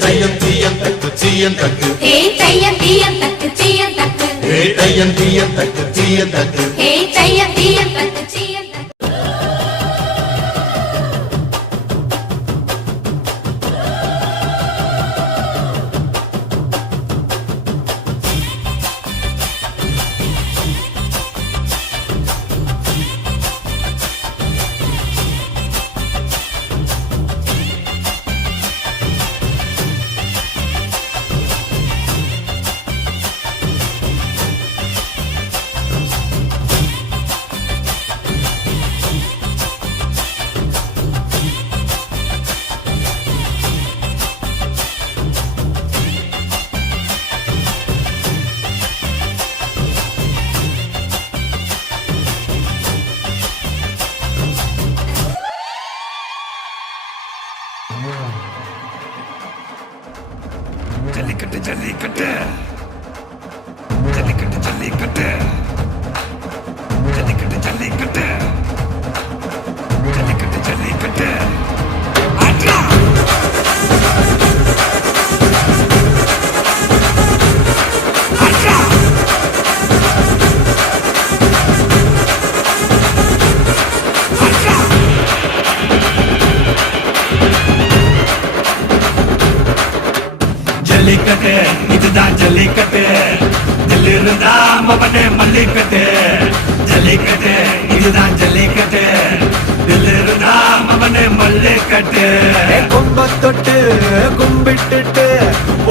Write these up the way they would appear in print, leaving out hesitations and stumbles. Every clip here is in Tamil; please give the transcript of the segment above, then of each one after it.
தையம் தீயம் தக்கு சீயம் தக்கு தையம் தீயம் தக்கு சீயம் தக்கு தையம் தீயம் தக்கு சீயம் தக்கு தையம் தீயம் தக்கு சீயம் தக்கு. ஜல்லிக்கட்டு ஜல்லிக்கட்டு ஜல்லிக்கட்டு ஜல்லிக்கட்டு ஜல்லிக்கட்டு ஜல்லிக்கட்டு ஜல்லிக்கட்டு ஜல்லிக்கட்டு ஆட்ரா ஆட்ரா ஆட்ரா ஜல்லிக்கட்டு இதுதான் ஜல்லிக்கட்டு தில்லிருந்தா மவனே மல்லிக்கட்டு ஜல்லிக்கட்டு இதுதான் ஜல்லிக்கட்டு தில்லிருந்தா மவனே மல்லிக்கட்டு கும்ப தொட்டு கும்பிட்டுட்டு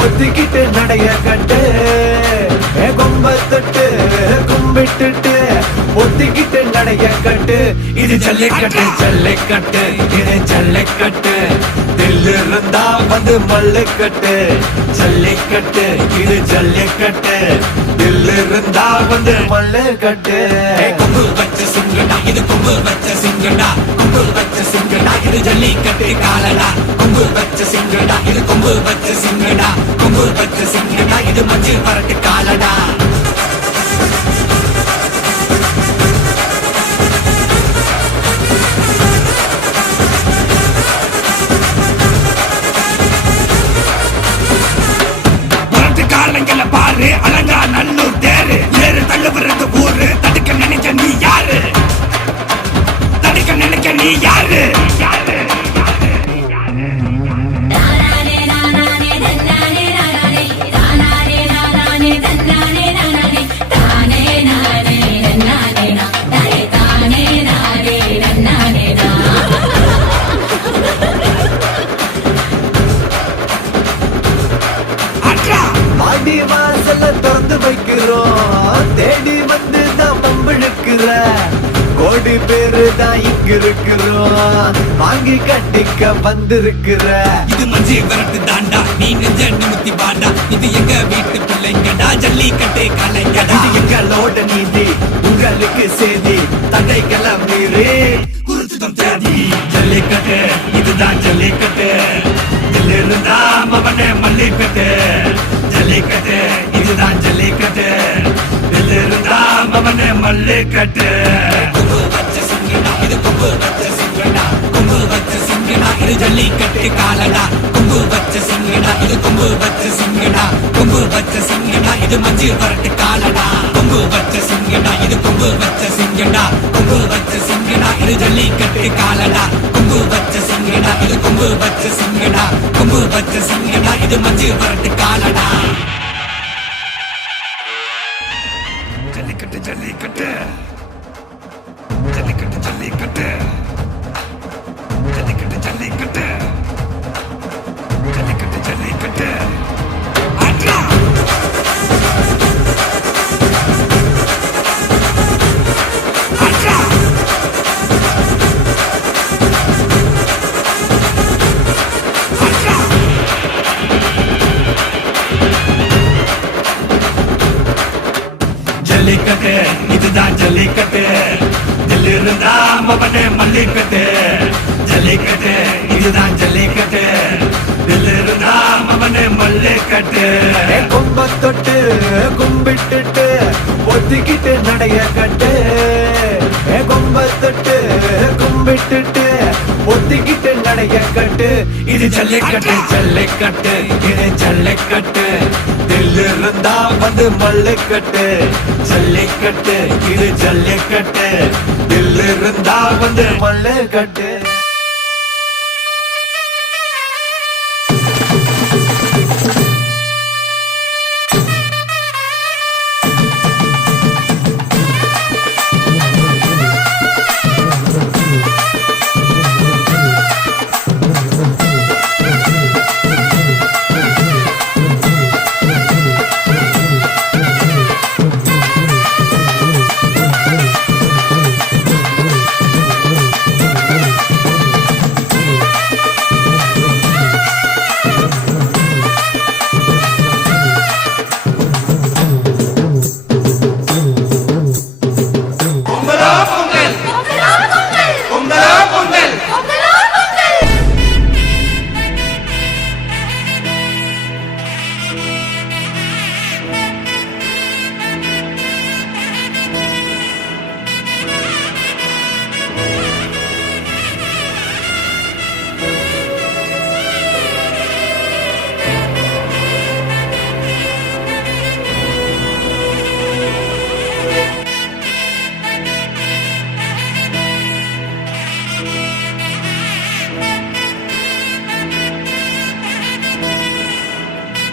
ஒத்திக்கிட்டு நடைய கட்டு கும்ப தொட்டு கும்பிட்டுட்டு ஒத்திக்கிட்டு நடைய கட்டு இது ஜல்லிக்கட்டு ஜல்லிக்கட்டு இது ஜல்லிக்கட்டு தில்லிருந்தா வந்து மல்லுக்கட்டு ஜல்லிக்கட்டு இது ஜல்லிக்கட்டு தில்லிருந்தா வந்து மல்லுக்கட்டு கொம்பு வச்ச சிங்கடா இது கொம்பு வச்ச சிங்கடா கொம்பு வச்ச சிங்கடா இது ஜல்லிக்கட்டு காலடா கொம்பு வச்ச சிங்கடா இது கொம்பு வச்ச சிங்கடா கொம்பு வச்ச சிங்கடா இது மஞ்சள் பரட்டு காலடா பாரு அலங்கா நல்லூர் தேரு ஏறு தள்ளுவது ஊரு தடுக்க நினைக்க நீ யாரு தடுக்க நினைக்க நீ யாரு யாரு வாசல திறந்து வைக்கிறோம் தேடி வந்து தான் பம்பிழுக்கிற கோடி பேரு தான் இங்க இருக்கிறோம் வாங்கி கட்டிக்க வந்திருக்கிற இது மஞ்சி வரட்டு தாண்டா நீ நெஞ்ச நிமித்தி பாண்டா இது எங்க வீட்டு பிள்ளைங்கடா ஜல்லிக்கட்டு கலைஞடா இது எங்களோட நீதி உங்களுக்கு செய்தி தடைகளை மீறி குருத்தும் தேதி ஜல்லிக்கட்டு இதுதான் ஜல்லிக்கட்டு இதிலிருந்தா மவனே மல்லிக்கட்டு ஜல்லிக்கட்டு இதுதான் ஜல்லிக்கட்டு இதிலிருந்தா மவனே மல்லிக்கட்டு கொம்பு வச்ச சிங்கடா இது கொம்பு வச்ச சிங்கடா கொம்பு வச்ச சிங்கடா இது ஜல்லிக்கட்டு காலடா கொம்பு வச்ச சிங்கடா இது கொம்பு வச்ச சிங்கடா கொம்பு வச்ச சிங்கடா இது மஞ்சள் பரட்டு காலடா கொம்பு வச்ச சிங்கடா இது கொம்பு வச்ச சிங்கடா கொம்பு வச்ச சிங்கடா இது ஜல்லிக்கட்டு காலடா கொம்பு வச்ச சிங்கடா இது கொம்பு வச்ச சிங்கடா கொம்பு வச்ச சிங்கடா இது மஞ்சள் பரட்டு காலடா ஜல்லிக்கட்டு ஜல்லிக்கட்டு ஜல்லிக்கட்டு ஜல்லிக்கட்டு ஜல்லிக்கட்டு ஜல்லிக்கட்டு ஜல்லிக்கட்டு ஜல்லிக்கட்டு ஆட்ரா ஆட்ரா ஆட்ரா ஜல்லிக்கட்டு இதுதான் ஜல்லிக்கட்டு தில்லிருந்தா மவனே மல்லிக்கட்டு ஜல்லிக்கட்டு இதுதான் ஜல்லிக்கட்டு தில்லிருந்தா மவனே மல்லிக்கட்டு கும்ப தொட்டு கும்பிட்டுட்டு ஒத்திக்கிட்டு நடைய கட்டு கும்ப தொட்டு கும்பிட்டுட்டு ஒத்திக்கிட்டு நடைய கட்டு ஜல்லிக்கட்டு இது ஜல்லிக்கட்டு ஜல்லிக்கட்டு இது ஜல்லிக்கட்டு தில் இருந்தா வந்து மல்லுக்கட்டு ஜல்லிக்கட்டு இது ஜல்லிக்கட்டு தில் இருந்தா வந்து மல்லுக்கட்டு